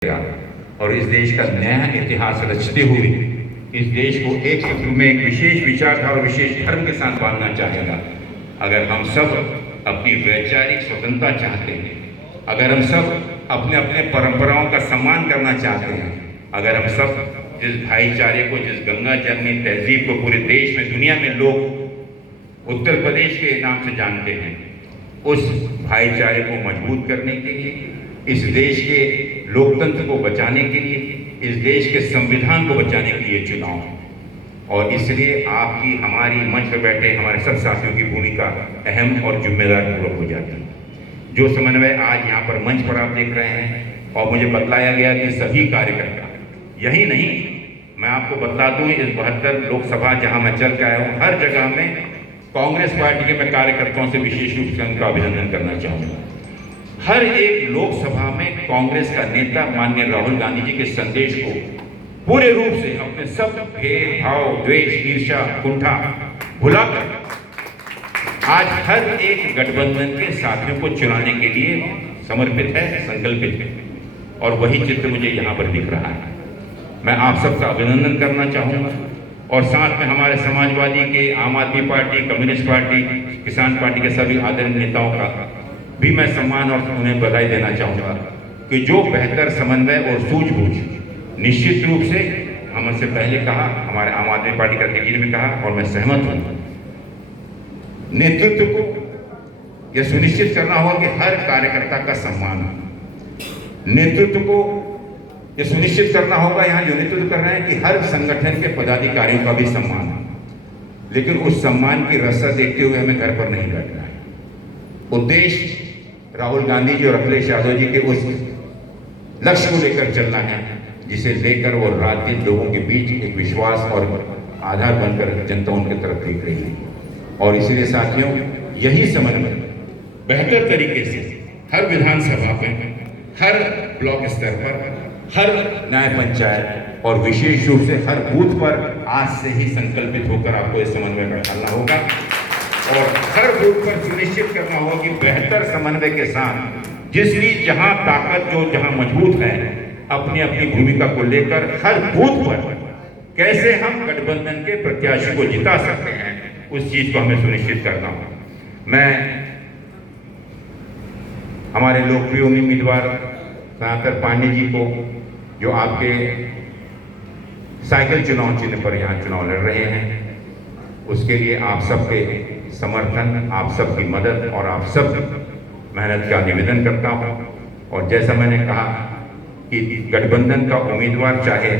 और इस देश का नया इतिहास रचते हुए इस देश को एक सूत्र में एक विशेष विचारधारा और विशेष धर्म के साथ बांधना चाहेगा। अगर हम सब अपनी वैचारिक स्वतंत्रता चाहते हैं, अगर हम सब अपने अपने परंपराओं का सम्मान करना चाहते हैं, अगर हम सब जिस भाईचारे को, जिस गंगा जमनी तहजीब को पूरे देश में, दुनिया में लोग उत्तर प्रदेश के नाम से जानते हैं, उस भाईचारे को मजबूत करने के लिए, इस देश के लोकतंत्र को बचाने के लिए, इस देश के संविधान को बचाने के लिए चुनाव। और इसलिए आपकी, हमारी, मंच पर बैठे हमारे सब साथियों की भूमिका अहम और जिम्मेदार पूर्वक हो जाती है। जो समन्वय आज यहाँ पर मंच पर आप देख रहे हैं, और मुझे बतलाया गया कि सभी कार्यकर्ता, यही नहीं, मैं आपको बतला दूं, इस 72 लोकसभा जहाँ मैं चल के आया हूँ, हर जगह में कांग्रेस पार्टी के मैं कार्यकर्ताओं से विशेष रूप से उनका अभिनंदन करना चाहूँगा। हर एक लोकसभा में कांग्रेस का नेता माननीय राहुल गांधी जी के संदेश को पूरे रूप से अपने सब भेदभाव, द्वेष, ईर्ष्या, कुंठा भुलाकर आज हर एक गठबंधन के साथियों को चुनाने के लिए समर्पित है, संकल्पित है। और वही चित्र मुझे यहाँ पर दिख रहा है। मैं आप सबका अभिनंदन करना चाहूँगा और साथ में हमारे समाजवादी के, आम आदमी पार्टी, कम्युनिस्ट पार्टी, किसान पार्टी के सभी आदरणीय नेताओं का भी मैं सम्मान और उन्हें बधाई देना चाहूँगा कि जो बेहतर समन्वय और सूझबूझ, निश्चित रूप से हमसे पहले कहा, हमारे आम आदमी पार्टी के अध्यक्ष ने कहा और मैं सहमत हूँ, नेतृत्व को यह सुनिश्चित करना होगा कि हर कार्यकर्ता का सम्मान हो। नेतृत्व को यह सुनिश्चित करना होगा, यहाँ जो नेतृत्व कर रहे हैं, कि हर संगठन के पदाधिकारियों का भी सम्मान हो। लेकिन उस सम्मान की रस्सा देखते हुए हमें घर पर नहीं बैठना है। उद्देश्य राहुल गांधी जी और अखिलेश यादव जी के उस लक्ष्य को लेकर चलना है, जिसे लेकर वो रात दिन लोगों के बीच एक विश्वास और आधार बनकर जनता उनकी तरफ देख रही है। और इसलिए साथियों, यही समन्वय बेहतर तरीके से हर विधानसभा में, हर ब्लॉक स्तर पर, हर न्याय पंचायत और विशेष रूप से हर बूथ पर आज से ही संकल्पित होकर आपको इस समन्वय में ढालना होगा और हर बूथ पर सुनिश्चित करना होगा कि बेहतर समन्वय के साथ जिसकी जहां ताकत, जो जहां मजबूत है, अपनी अपनी भूमिका को लेकर हर बूथ पर कैसे हम गठबंधन के प्रत्याशी को जिता सकते हैं, उस चीज को हमें सुनिश्चित करना होगा। मैं हमारे लोकप्रिय उम्मीदवार सनातन पांडे जी को, जो आपके साइकिल चुनाव चिन्ह पर यहाँ चुनाव लड़ रहे हैं, उसके लिए आप सबके समर्थन, आप सबकी मदद और आप सब मेहनत का निवेदन करता हूँ। और जैसा मैंने कहा कि गठबंधन का उम्मीदवार चाहे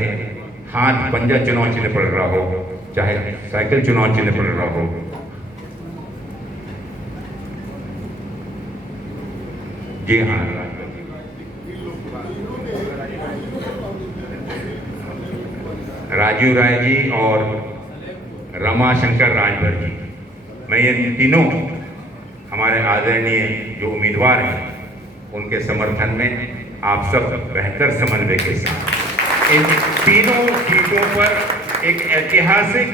हाथ पंजा चुनाव चिन्ह पर रहा हो, चाहे साइकिल चुनाव चिन्ह पर रहा हो, जी हाँ, राजीव राय जी और रमाशंकर राजभर जी, मैं ये तीनों हमारे आदरणीय जो उम्मीदवार हैं, उनके समर्थन में आप सब बेहतर समन्वय के साथ इन तीनों सीटों पर एक ऐतिहासिक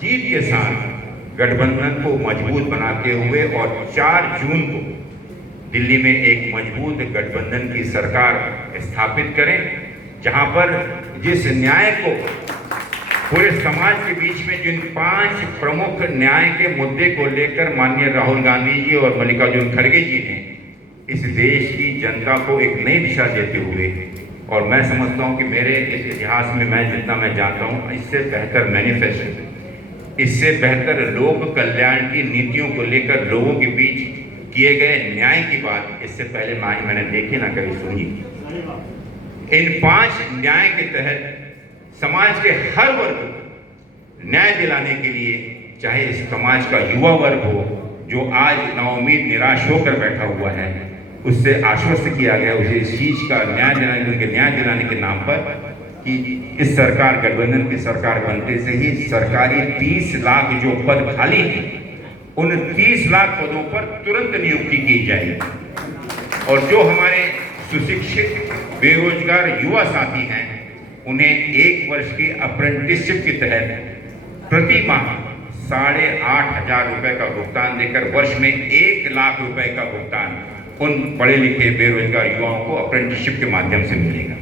जीत के साथ गठबंधन को मजबूत बनाते हुए और 4 जून को दिल्ली में एक मजबूत गठबंधन की सरकार स्थापित करें, जहां पर जिस न्याय को पूरे समाज के बीच में, जिन 5 प्रमुख न्याय के मुद्दे को लेकर माननीय राहुल गांधी जी और मल्लिकार्जुन खड़गे जी ने इस देश की जनता को एक नई दिशा देते हुए, और मैं समझता हूं कि मेरे इस इतिहास में मैं जितना मैं जानता हूं, इससे बेहतर मैनिफेस्टो, इससे बेहतर लोक कल्याण की नीतियों को लेकर लोगों के बीच किए गए न्याय की बात इससे पहले मैंने देखी ना कभी सुनी। इन 5 न्याय के तहत समाज के हर वर्ग को न्याय दिलाने के लिए, चाहे इस समाज का युवा वर्ग हो जो आज नाउम्मीद निराश होकर बैठा हुआ है, उससे आश्वस्त किया गया, उसे इस चीज का न्याय दिलाने के नाम पर कि इस सरकार, गठबंधन की सरकार बनते से ही सरकारी 30 लाख जो पद खाली हैं, उन 30 लाख पदों पर तुरंत नियुक्ति की जाएगी। और जो हमारे सुशिक्षित बेरोजगार युवा साथी हैं, उन्हें 1 वर्ष की अप्रेंटिसशिप के तहत प्रति माह 8,500 रुपए का भुगतान देकर वर्ष में 1 लाख रुपए का भुगतान उन पढ़े लिखे बेरोजगार युवाओं को अप्रेंटिसशिप के माध्यम से मिलेगा।